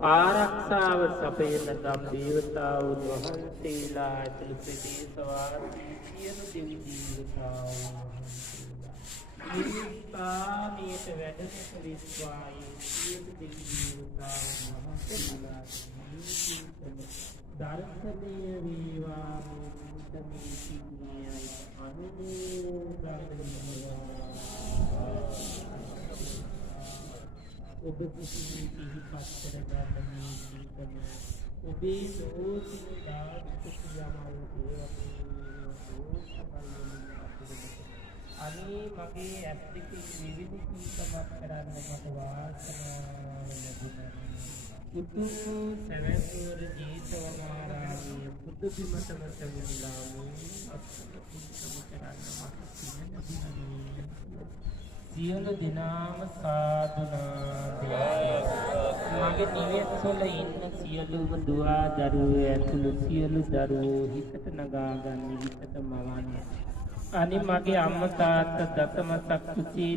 ආරක්ෂාව සපයන දම් දේවතාවුන් වහන්සේලා ඇතුළු ප්‍රදේශවාසී සියලු දෙවි දේවතාවුන් ස්ථානයට වැඩම කළේස්වායේ සියලු දෙවි දේවතාවුන් වහන්සේලා දර්ශනය වේවා මුතමේ සිංහයයි අනුමෝදන්වා ඔබ කිසිම පිහිපත් කරගන්න මේ ජීවිතය ඔබේ දෝෂින දායක ක්‍රියාවල් අනේ මගේ ඇස් දෙකේ විවිධ කීකමක් කරන්න මට වාසනාව ලැබුණා. උතුම් සවැසුවර ජීතවනාරාමයේ බුදු බිමටම සැවිලා සියලු දෙනාම සාදුනා මගේ නිවෙස්වල ඉන්න සියලුම දුවා දරුවෝ ඇතුළු සියලු දරුවෝ හිතට නගා ගන්න හිතට මවන්න. අනේ මගේ අම්මා තාත්තා දසමසක් කුසේ